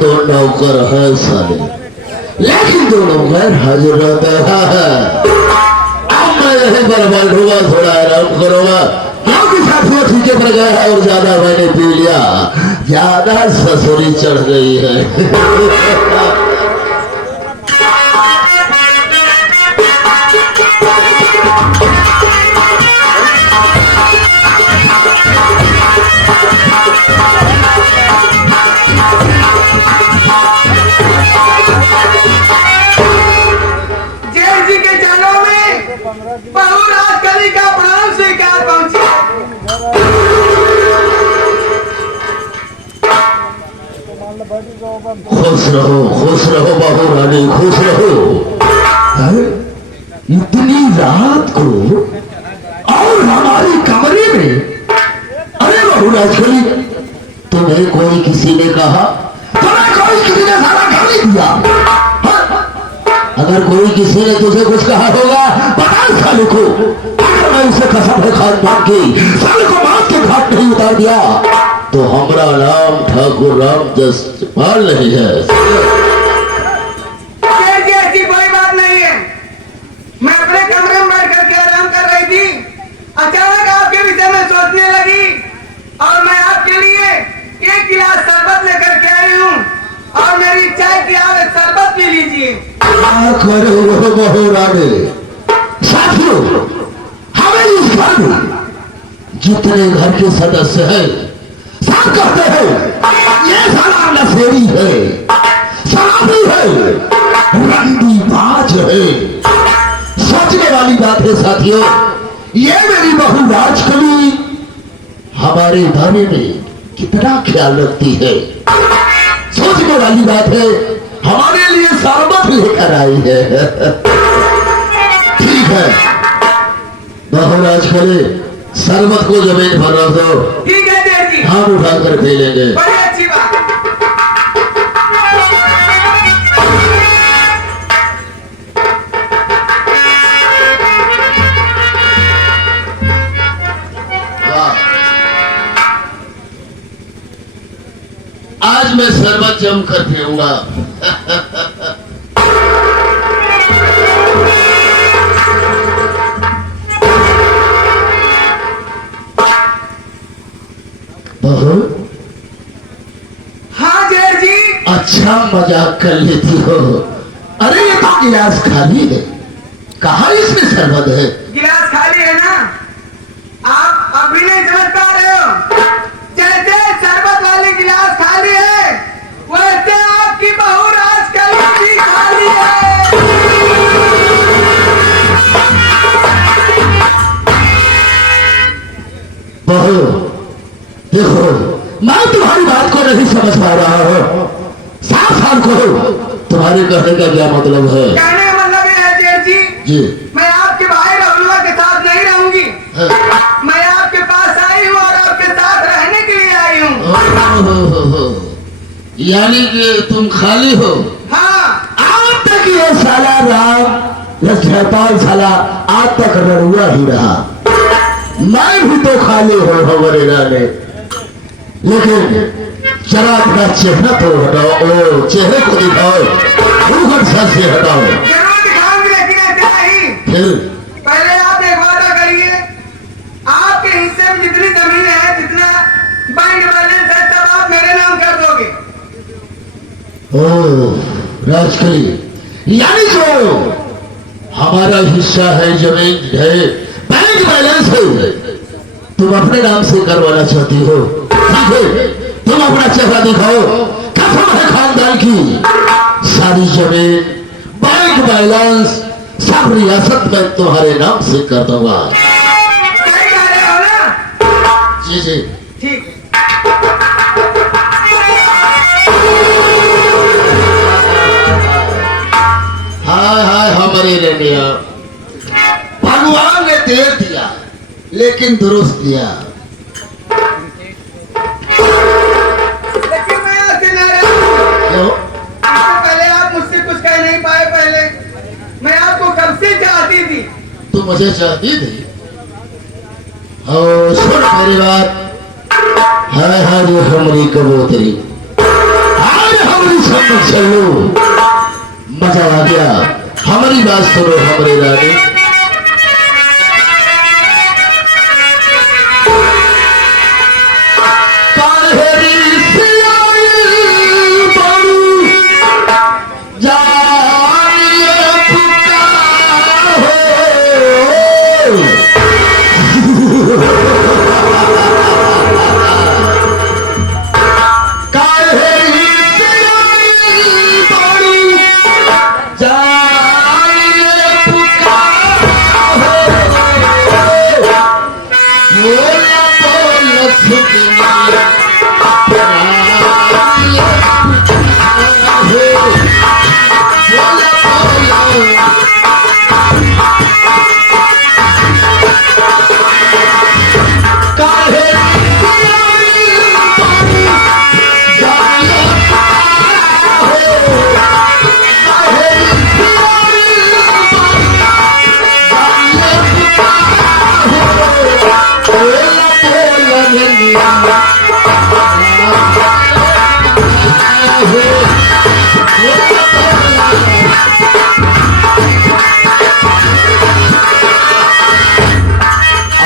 दो नौकर है साले, लेकिन दोनों गैर हाजिर रहता है। अब मैं यहीं पर बैठूंगा, थोड़ा आराम करूंगा, क्योंकि साथियों ठीके पर गया है और ज्यादा मैंने पी लिया, ज्यादा ससुरी चढ़ गई है। खुश रहो बहू रानी, खुश रहो। इतनी रात को और हमारे कमरे में, अरे बहू राजखली, तुम्हें कोई किसी ने कहा? तुम्हें कोई किसी ने सारा घर नहीं दिया? अगर कोई किसी ने तुझे कुछ कहा होगा, बता साले को। अगर मैं उसे कसम है खानदान की, साले को मौत के घाट नहीं उतार दिया तो हमारा नाम ठाकुर राम जसपाल नहीं है। ऐसी कोई बात नहीं है। मैं अपने कमरे में बैठ करके आराम कर रही थी, अचानक आपके विषय में सोचने लगी और मैं आपके लिए एक गिलास शरबत लेकर के आई हूँ और मेरी इच्छा है कि आप शरबत पी लीजिए। साथियों, हमें इस घर में जितने घर के सदस्य हैं सब कहते हैं ये साला नशेड़ी है, शराबी है, रंडीबाज है। सोचने वाली बात है साथियों, ये मेरी बहू राजकली हमारे बारे में कितना ख्याल रखती है। सोचने वाली बात है, हमारे लिए शरबत लेकर आई है। ठीक है बहू राजकली, शरबत को जमीन पर रख दो। ठीक है देव जी, हम उठा कर पी लेंगे। बड़ी अच्छी बात। आज मैं शरबत जमकर पीऊंगा। बहू, हाँ जय जी। अच्छा मजाक कर लेती हो। अरे ये तो गिलास खाली है, कहाँ इसमें शरबत है? गिलास खाली है ना, आप अभी नहीं समझ पा रहे हो। जैसे शरबत वाली गिलास खाली है, वैसे आपकी बहू राजकली भी खाली है। बहू देखो, मैं तुम्हारी बात को नहीं समझ पा रहा हूँ। साफ साफ कहो, तुम्हारे कहने का क्या मतलब है? कहने का मतलब ये है जय जी, मैं आपके भाई रघुआ के साथ नहीं रहूंगी। मैं आपके पास आई हूँ और आपके साथ रहने के लिए आई हूँ। यानी कि तुम खाली हो? हाँ। आज तक ये साला राम जसपाल साला आज तक रड़ुआ ही रहा। मैं भी तो खाली हूँ हमारे राने, लेकिन जरा अपना चेहरा तो हटाओ, चेहरे को दिखाओ, घूंघट सा से हटाओ। जरूर दिखाऊंगी, लेकिन ऐसे नहीं। फिर पहले आप एक वादा करिए, आपके हिस्से में जितनी जमीन है, जितना बैंक बैलेंस है, सब आप मेरे नाम कर दोगे। ओ राजकली, यानी जो हमारा हिस्सा है, जमीन है, बैंक बैलेंस है, तुम अपने नाम से करवाना चाहती हो? ठीक है, तुम अपना चेहरा दिखाओ। कसम है खानदान की, सारी जमीन, बैंक बैलेंस, सब रियासत में तुम्हारे नाम से कर दूंगा। सही कह रहे हो ना? जी जी। ठीक है। हाय हाय हमारे रेडिया, भगवान ने दे दिया लेकिन दुरुस्त दिया। लेकिन मैं आपसे नाराज हूं। क्यों? इससे पहले आप मुझसे कुछ कह नहीं पाए। पहले मैं आपको कब से चाहती थी। तू मुझे चाहती थी? और सुन मेरी बात, हाय हाय रे हमारी कबूतरी, हाय हमारी समझ चलो, मजा आ गया। हमारी बात सुनो हमारी रानी,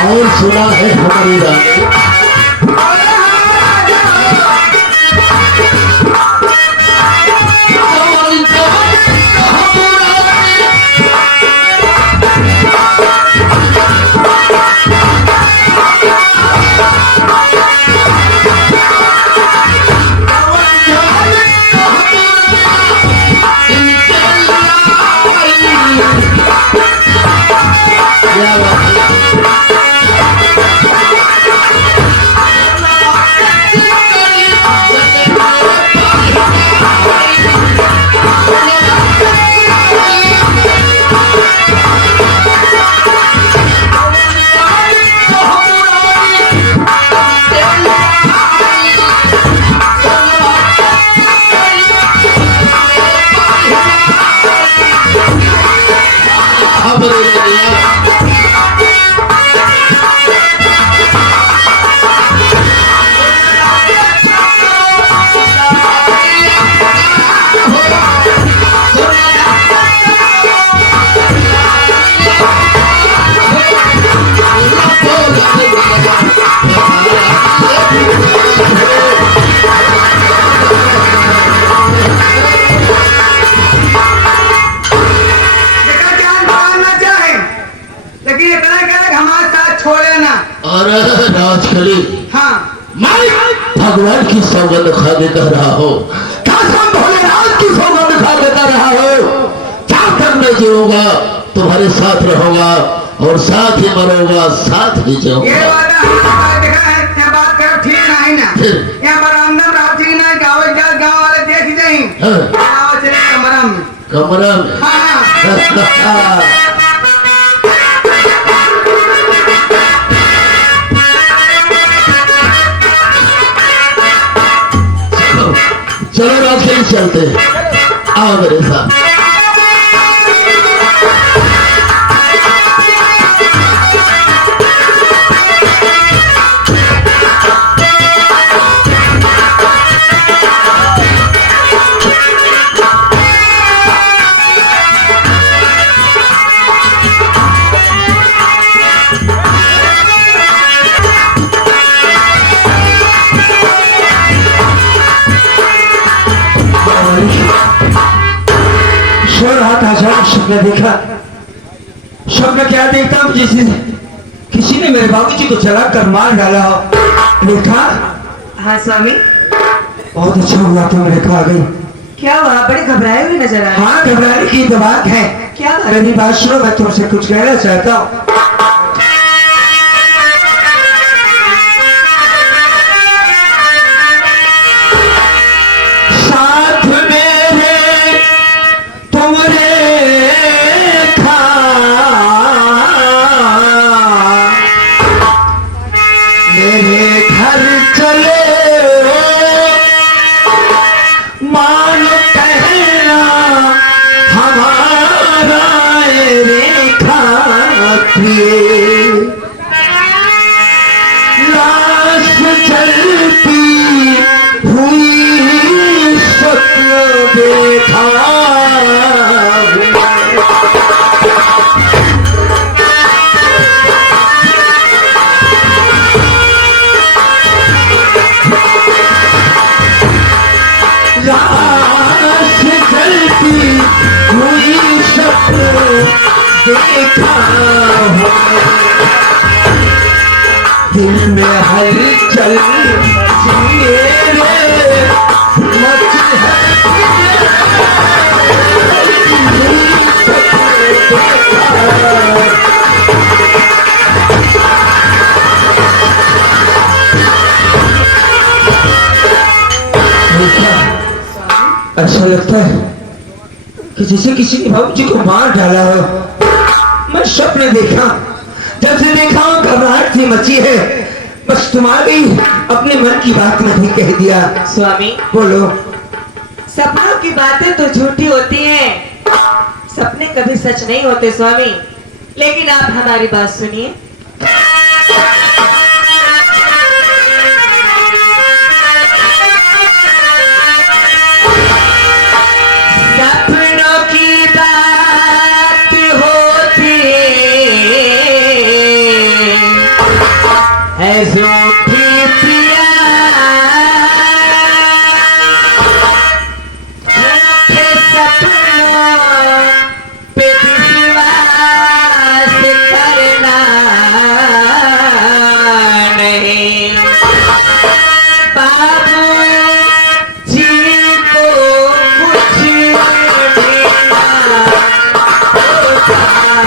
और सुना है हमारी रानी, और राजकली, हाँ, मैं भगवान की सौगंध खा के कह रहा हो, कसम भोलेनाथ की सौगंध खा के कह रहा हो, जब तक मैं जीऊंगा तुम्हारे साथ रहूंगा और साथ ही मरूंगा, साथ ही जाऊंगा। ये वादा हमने देखा है, ये बात कर ठीक नहीं ना। फिर यहाँ बरामदा में आप ठीक नहीं, गाँव वाले देख जाएं। हाँ। आओ चले कमरा में। कमरा में? हाँ। चलो राजकली चलते हैं, आओ मेरे साथ। स्वप्न देखा। स्वप्न क्या देखता हूँ, जैसे किसी ने मेरे बाबूजी को चला कर मार डाला हो। रेखा, हाँ स्वामी, बहुत अच्छा हुआ तुम रेखा आ गई। क्या हुआ? बड़े घबराए हुए नजर आ रहे हैं। हाँ, घबराने की तो बात है। क्या बात? मेरी बात सुनो, मैं तुमसे कुछ कहना चाहता हूँ। साथ मेरे तुम रेखा, मेरे घर चले मान कहना हमारा रेखा प्रिय, लाश चलती हुई स्वप्न देखा लाश चलती हुई स्वप्न देखा दिल में हलचल मच ऐसा लगता है कि जैसे किसी ने बाबूजी को मार डाला हो। मैं स्वप्न देखा, जब से देखा हूं घबराहट सी मची है। बस तुम आ गई, अपने मन की बात नहीं कह दिया। स्वामी, बोलो। सपनों की बातें तो झूठी होती हैं, सपने कभी सच नहीं होते स्वामी। लेकिन आप हमारी बात सुनिए। सपनों की बात होती है झूठी पिया, झूठे सपनों पे विश्वास करना नहीं। बाबू जी को कुछ देना होता है।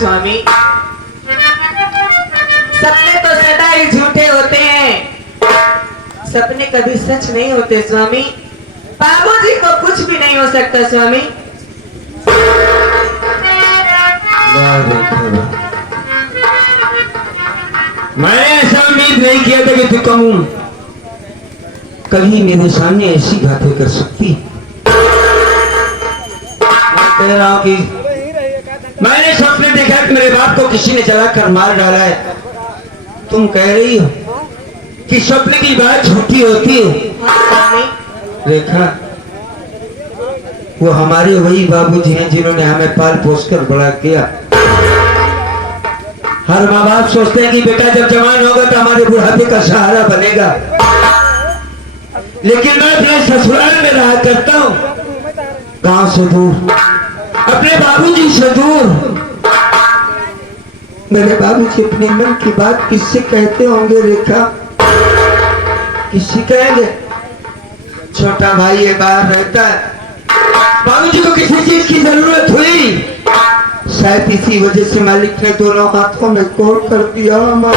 स्वामी, सपने तो सदा ही झूठे होते हैं, सपने कभी सच नहीं होते स्वामी। बाबूजी को कुछ भी नहीं हो सकता स्वामी। मैंने ऐसा उम्मीद नहीं किया था कि तू कहूं कभी मेरे सामने ऐसी बातें कर सकती। मैं कह रहा हूं कि मैंने स्वप्न देखा कि मेरे बाप को किसी ने जलाकर मार डाला है। तुम कह रही हो कि स्वप्न की बात झूठी होती है। रेखा, वो हमारे वही बाबूजी हैं जिन्होंने हमें पाल पोस कर बड़ा किया। हर माँ बाप सोचते हैं कि बेटा जब जवान होगा तो हमारे बुढ़ापे का सहारा बनेगा, लेकिन मैं अपने ससुराल में रहा करता हूँ, गांव से दूर, अपने बाबूजी से दूर। मेरे बाबूजी अपने मन की बात किससे कहते होंगे रेखा? किससे कहेंगे? छोटा भाई ये बाहर रहता है, बाबूजी को किसी चीज की जरूरत हुई, शायद इसी वजह से मालिक ने दोनों हाथों में कोर कर दिया। माँ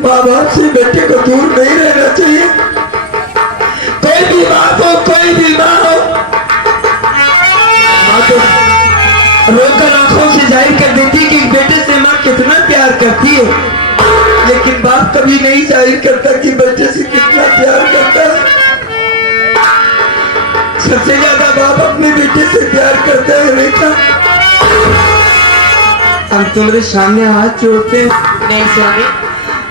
बाप से बेटे को दूर नहीं रहना चाहिए। कोई भी बाप हो, कोई भी माँ हो, माँ तो रोकर आंखों से जाहिर कर देती कि बेटे से माँ कितना प्यार करती है, लेकिन बाप कभी नहीं जाहिर करता कि बच्चे से कितना प्यार करता है। सबसे ज्यादा बाप अपने बेटे से प्यार करते हैं रेखा। हम तुम्हारे सामने हाथ जोड़ते हैं। नहीं स्वामी,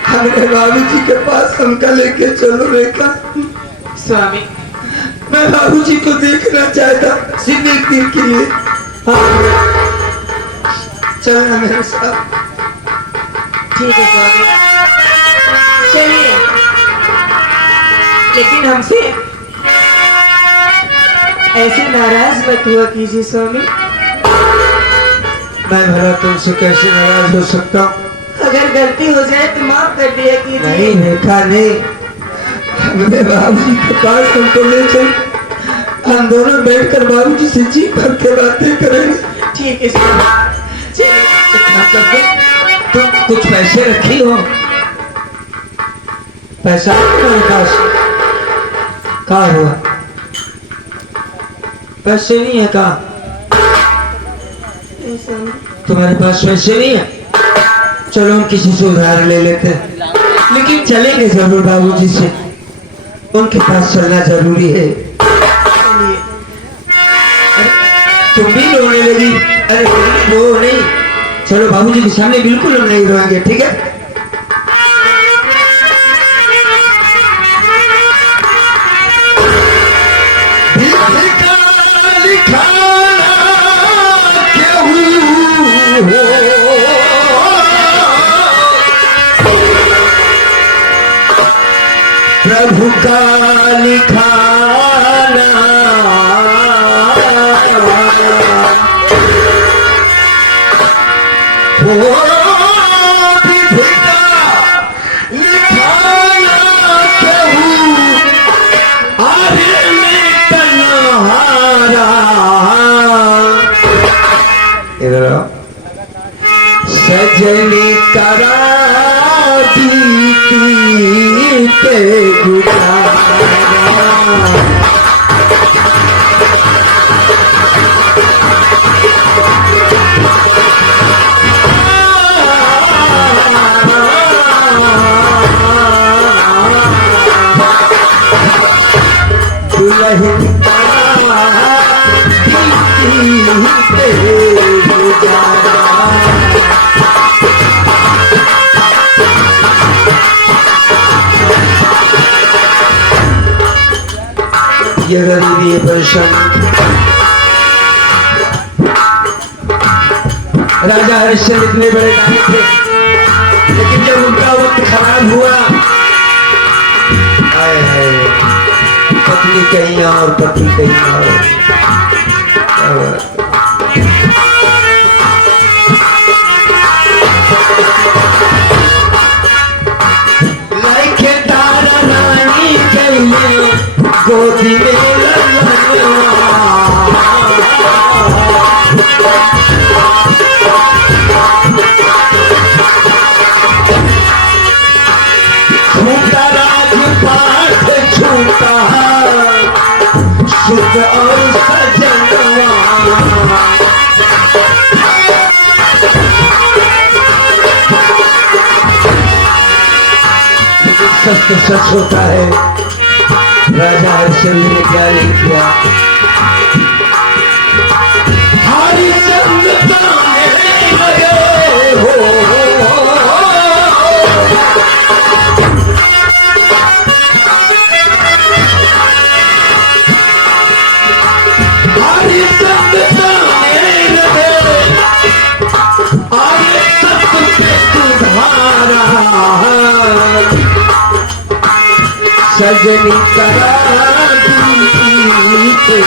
हमारे बाबूजी के पास हमका लेके चलो रेखा। स्वामी मैं बाबूजी को देखना चाहता सिर्फ एक दिन के लिए। चलना मेरे साथ। ठीक है स्वामी, चलिए, लेकिन हमसे ऐसे नाराज मत हुआ कीजिए स्वामी। मैं भला तुमसे कैसे नाराज हो सकता हूँ? अगर गलती हो जाए तो माफ कर दिया कीजिए। नहीं रेखा नहीं, हमें बाबूजी के पास हमको ले चल, हम दोनों बैठकर बाबूजी से जी भर के बातें करेंगे। ठीक है स्वामी, चलिए। इतना कर दो, तुम कुछ पैसे रखी हो? पैसा है तुम्हारे पास? कहाँ हुआ? पैसे नहीं है कहाँ? नहीं स्वामी, तुम्हारे पास पैसे नहीं है? चलो हम किसी से उधार ले लेते हैं, लेकिन चलेंगे जरूर बाबूजी से, उनके पास चलना जरूरी है। चलिए। तुम भी रोने लगी? अरे रो नहीं, चलो बाबूजी के सामने बिल्कुल हम नहीं रोएंगे, ठीक है? प्रभु का लिखाना हो, विधि का लिखाना कहूँ, आरे में तन्हारा। इधर आओ। सजनी करा दीती पे गुजारा, दुल्हन करा दीती पे गुजारा। ये गरीबी ये परेशानी, राजा हरिश्चंद्र इतने बड़े दानी थे, लेकिन जब उनका वक्त खराब हुआ, हाय हाय, पत्नी कहीं और पति कहीं और। लाइके तारा रानी कहीं गोदी में छूटा राजपाट, छूटा सुख और सजनवा, सच तो सच होता है, राजा हरिश्चंद्र ने क्या नहीं किया। हरिश्चंद्र ताने लगे हो, हरिश्चंद्र ताने लगे, आगे सत्य सुधारा, सजनी करा दी पे